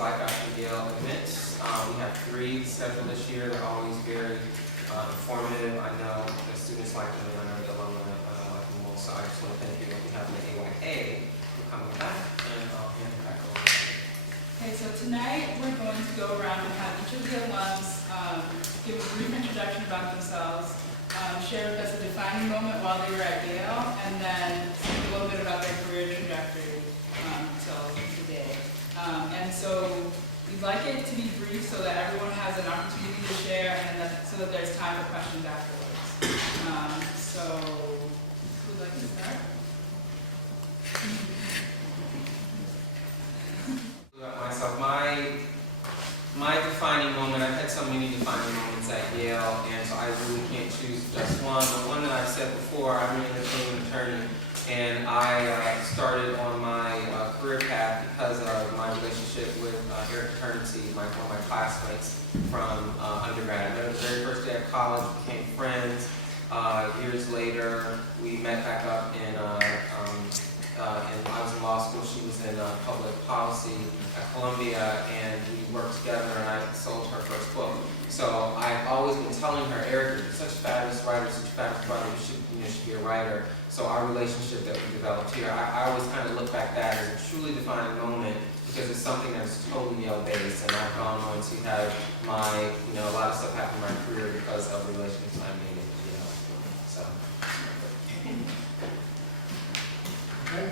like after Yale events. We have 3 scheduled this year. They're always very informative. I know the students like them, and I know the alumni like them most. So I just want to thank you on behalf of the AYA for coming back, and I'll hand it back over. Okay, so tonight we're going to go around and have each of the alums give a brief introduction about themselves, share with us a defining moment while they were at Yale, and then speak a little bit about their career trajectory till today. And so we'd like it to be brief so that everyone has an opportunity to share, and so that there's time for questions afterwards. So who'd like to start? Myself, my defining moment, I've had so many defining moments at Yale, and so I really can't choose just one. The one that I've said before, I'm an entertainment attorney, and I started on my career path because of my relationship with Eric Eternity, one of my classmates from undergrad. I met him the very first day of college, became friends. Years later, we met back up and I was in law school, she was in public policy at Columbia, and we worked together, and I sold her first book. So I've always been telling her, Eric, you're such a fabulous writer, you should be a writer. So our relationship that we developed here, I always kind of look back at that as a truly defining moment, because it's something that's totally Yale-based, and I've gone on to have my, a lot of stuff happen in my career because of relationships I made at Yale. So. Okay.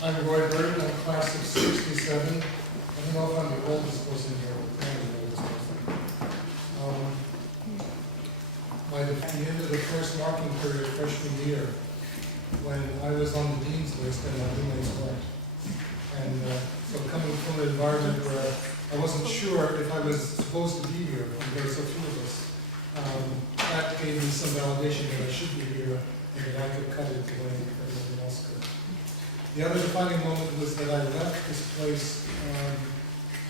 I'm Roy Burton, I'm class of 67. I don't know if I'm the oldest person here, but I'm the oldest person. At the end of the first marking period, freshman year, when I was on the dean's list and my roommates weren't. And so coming from an environment where I wasn't sure if I was supposed to be here, and there were so few of us, that gave me some validation that I should be here and that I could cut it the way everyone else could. The other defining moment was that I left this place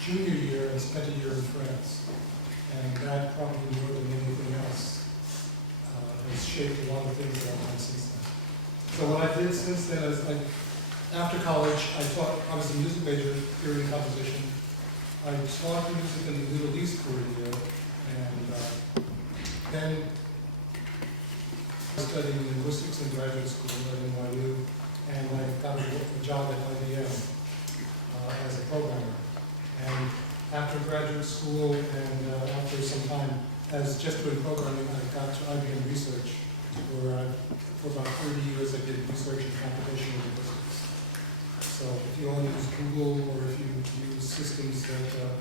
junior year and spent a year in France. And that probably more than anything else has shaped a lot of things that I've done since then. So what I did since then is, after college, I was a music major, theory and composition. I taught music in the Middle East for a year, and then I studied linguistics in graduate school at NYU, and I got a job at IBM as a programmer. And after graduate school and after some time as just doing programming, I got to IBM Research, where for about 30 years I did research in computational linguistics. So if you only use Google, or if you use systems that,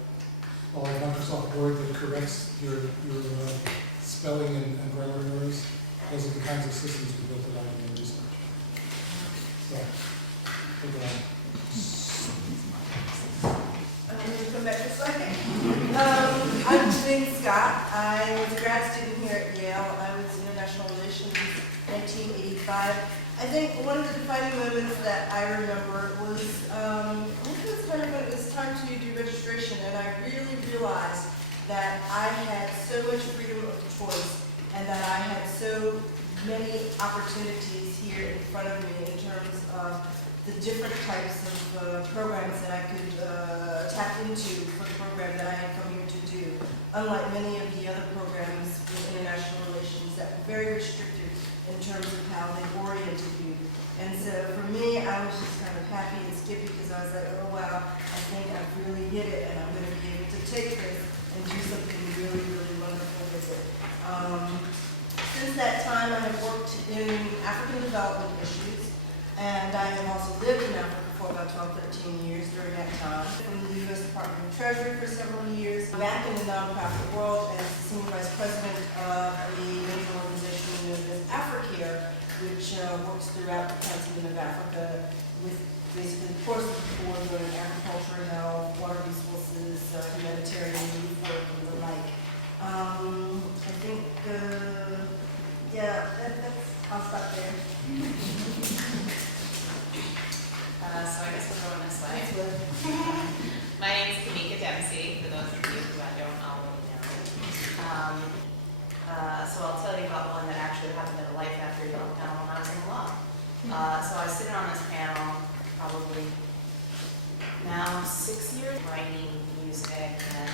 like Microsoft Word that corrects your spelling and grammar errors, those are the kinds of systems we built at IBM Research. So, take it on. I'm going to come back this way. I'm Janine Scott. I was a grad student here at Yale. I was in international relations in 1985. I think one of the defining moments that I remember was, I think it was kind of when it was time to do registration, and I really realized that I had so much freedom of choice, and that I had so many opportunities here in front of me in terms of the different types of programs that I could tap into for the program that I had come here to do. Unlike many of the other programs with international relations that were very restricted in terms of how they oriented you. And so for me, I was just kind of happy and skippy, because I was like, oh wow, I think I've really hit it, and I'm going to be able to take this and do something really, really wonderful with it. Since that time, I have worked in African development issues, and I have also lived in Africa for about 12, 13 years during that time. From the U.S. Department of Treasury for several years, back in the nonprofit world as the Senior Vice President of a major organization known as AfriCare, which works throughout the continent of Africa with basically the course of the board on agriculture, health, water resources, humanitarian relief work, and the like. I think, yeah, I'll stop there. So I guess we'll go on this slide. My name is Kamika Dempsey, for those of you who I don't already know. So I'll tell you about one that actually happened in life after Yale panel when I was in law. So I was sitting on this panel probably now 6 years writing music, and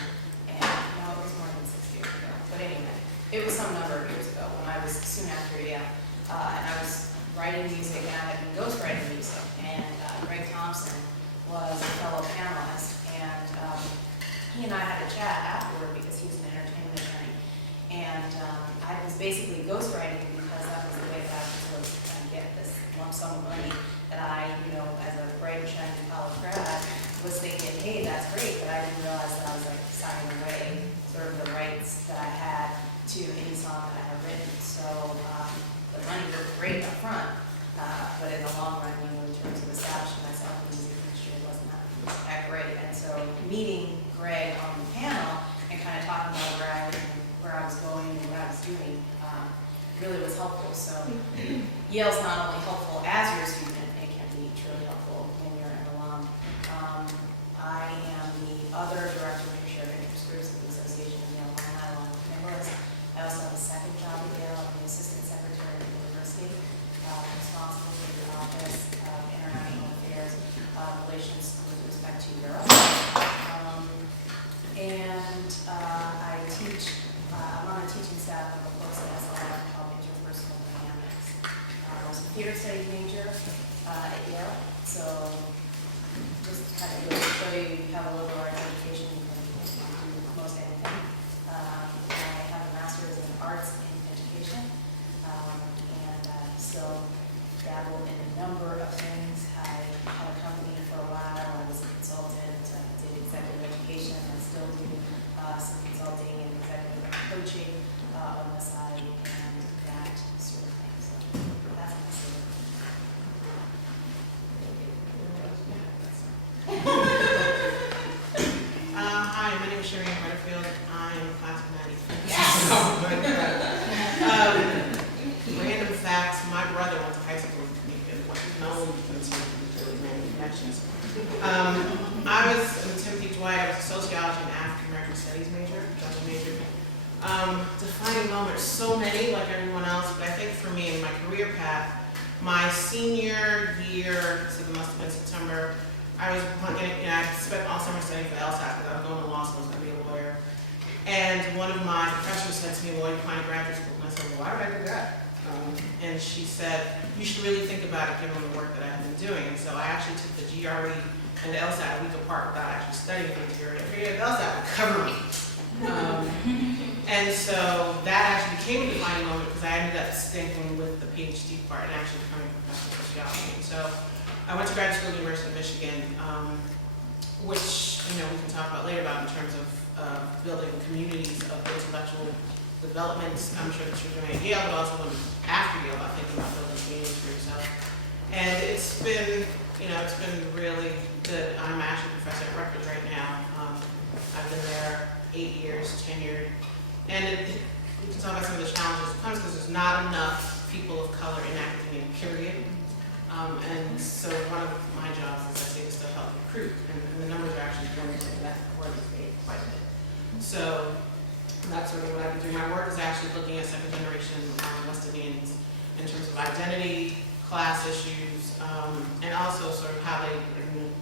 no, it was more than 6 years ago. But anyway, it was some number of years ago when I was soon after Yale, and I was writing music, and I had been ghostwriting music, and Greg Thompson was a fellow panelist, and he and I had a chat afterward because he was an entertainment attorney, and I was basically ghostwriting because that was the way that I was supposed to kind of get this lump sum of money that I, as a bright and shiny college grad, was thinking, hey, that's great, but I didn't realize that I was like signing away sort of the rights that I had to any song that I had written. So the money looked great up front, but in the long run, in terms of establishing myself in the music industry, it wasn't that great. And so meeting Greg on the panel and kind of talking about where I was going and what I was doing really was helpful. So Yale's not only helpful as your student, it can be truly helpful when you're an alum. I am the other director for shared interest groups of the Association of Yale Alumni along with Nicholas. I also have a second job at Yale. I'm the assistant secretary of the university, responsible for the office of international affairs, relations with respect to Europe. And I teach, I'm on the teaching staff of a course at SLM called Interpersonal Dynamics. I was a theater studies major at Yale, so just kind of to show you have a liberal arts education, you can do most anything. I have a master's in arts in education, and I still dabble in a number of things. I had a company for a while. I was a consultant, did executive education. I still do some consulting and executive coaching on the side and that sort of thing. So that's my story. Hi, my name is Sherry Butterfield. I am a class of 94. Random facts, my brother went to high school with me, and what is known because of really random connections. I was in Timothy Dwight. I was a sociology and African American studies major, double major. Defining moments, so many like everyone else, but I think for me in my career path, my senior year, so it must have been September, I spent all summer studying for the LSAT because I was going to law school, I was going to be a lawyer. And one of my professors said to me, well, you're applying to graduate school. And I said, well, why would I do that? And she said, you should really think about it given the work that I have been doing. And so I actually took the GRE and the LSAT a week apart without actually studying for the GRE. I figured the LSAT would cover me. And so that actually became a defining moment because I ended up sticking with the PhD part and actually becoming a professor of sociology. And so I went to graduate school at the University of Michigan, which we can talk about later in terms of building communities of intellectual development. I'm sure that you're doing at Yale, but also after Yale about thinking about building communities for yourself. And it's been really good. I'm actually a professor at Rutgers right now. I've been there 8 years, tenured. And we can talk about some of the challenges that comes because there's not enough people of color in academia, period. And so one of my jobs, as I say, is to help recruit. And the numbers are actually growing, and that work is paid quite a bit. So that's sort of what I've been doing. My work is actually looking at second generation West Indians in terms of identity, class issues, and also sort of how they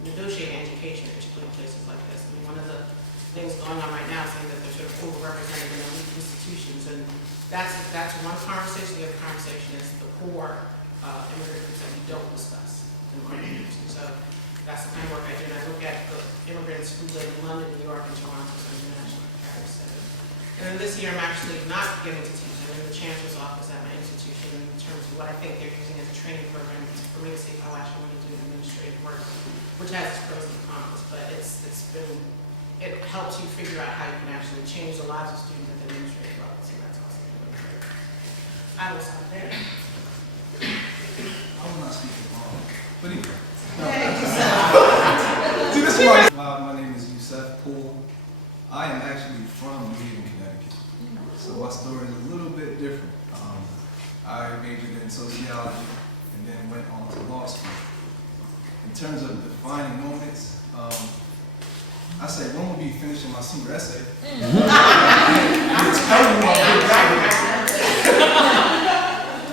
negotiate education, particularly in places like this. I mean, one of the things going on right now is saying that they're sort of overrepresented in elite institutions, and that's one conversation. The other conversation is the poor immigrant groups that we don't discuss in my groups. And so that's the kind of work I do. And I look at the immigrants who live in London, New York, and Toronto, so international comparative setting. And then this year I'm actually not getting to teach. I'm in the Chancellor's office at my institution in terms of what I think they're using as a training program for me to see how I actually want to do administrative work, which has its pros and cons, but it helps you figure out how you can actually change the lives of students at the administrative level. So that's awesome. I will stop there. I was not speaking wrong. But anyway. Hey, See, this is why my name is Yusef Poole. I am actually from New Haven, Connecticut. So my story is a little bit different. I majored in sociology and then went on to law school. In terms of defining moments, I say one would be finishing my senior essay.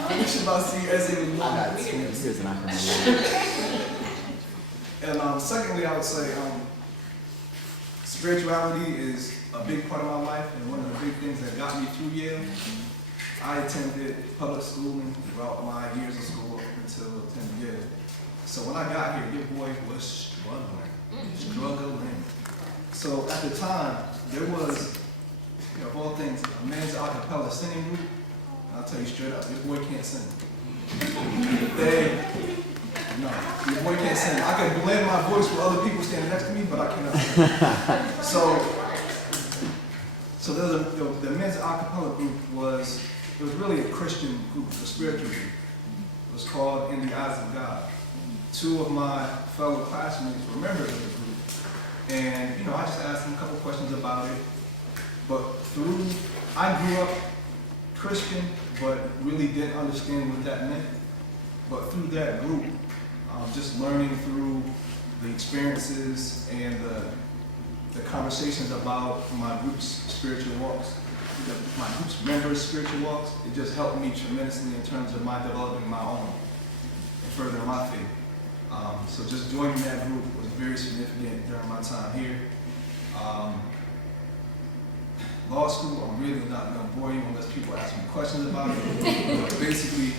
Finishing my senior essay with Here's an acronym. and Secondly, I would say spirituality is a big part of my life, and one of the big things that got me through Yale. I attended public schooling throughout my years of school up until attending Yale. So when I got here, your boy was struggling. So at the time, there was, of all things, a men's a cappella singing group. And I'll tell you straight up, your boy can't sing. No, your boy can't sing. I can blend my voice with other people standing next to me, but I cannot sing. So the men's a cappella group was really a Christian group, a spiritual group. It was called In the Eyes of God. Two of my fellow classmates were members of the group. And, I just asked them a couple questions about it. But I grew up Christian, but really didn't understand what that meant. But through that group, just learning through the experiences and the conversations about my group's spiritual walks, my group's members' spiritual walks, it just helped me tremendously in terms of my developing my own and furthering my faith. So just joining that group was very significant during my time here. Law school, I'm really not going to bore you unless people ask me questions about it. But basically,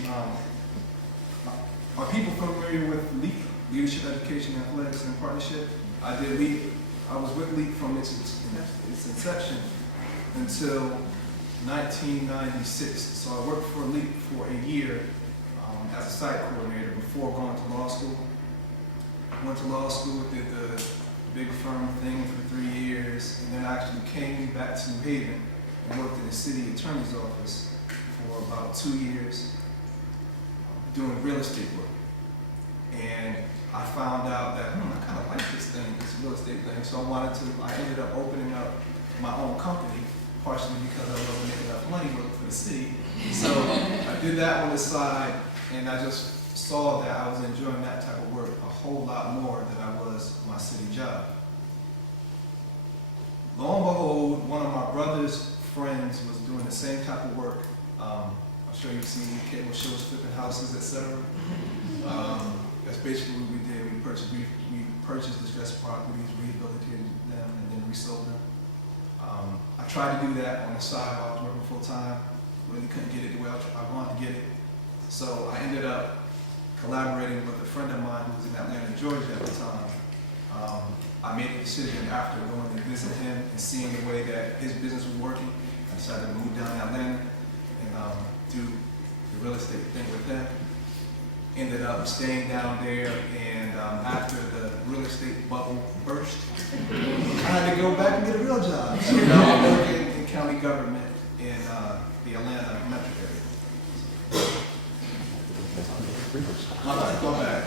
are people familiar with LEAP, Leadership, Education, Athletics, and Partnership? I did LEAP. I was with LEAP from its inception until 1996. So I worked for LEAP for a year as a site coordinator before going to law school. Went to law school, did the big firm thing for 3 years, and then I actually came back to Haven and worked in the city attorney's office for about 2 years doing real estate work. And I found out that, I kind of like this real estate thing, so I ended up opening up my own company, partially because I wasn't making enough money working for the city. So I did that on the side, and I just saw that I was enjoying that type of work a whole lot more than I was my city job. Lo and behold, one of my brother's friends was doing the same type of work. I'm sure you've seen cable shows, flipping houses, etc. That's basically what we did. We purchased distressed properties, rehabilitated them, and then resold them. I tried to do that on the side while I was working full time. Really couldn't get it the way I wanted to get it. So I ended up collaborating with a friend of mine who was in Atlanta, Georgia at the time. I made a decision after going to visit him and seeing the way that his business was working. I decided to move down to Atlanta and do the real estate thing with him. Ended up staying down there, and after the real estate bubble burst, I had to go back and get a real job. So now I'm working in county government in the Atlanta metro area. My bad.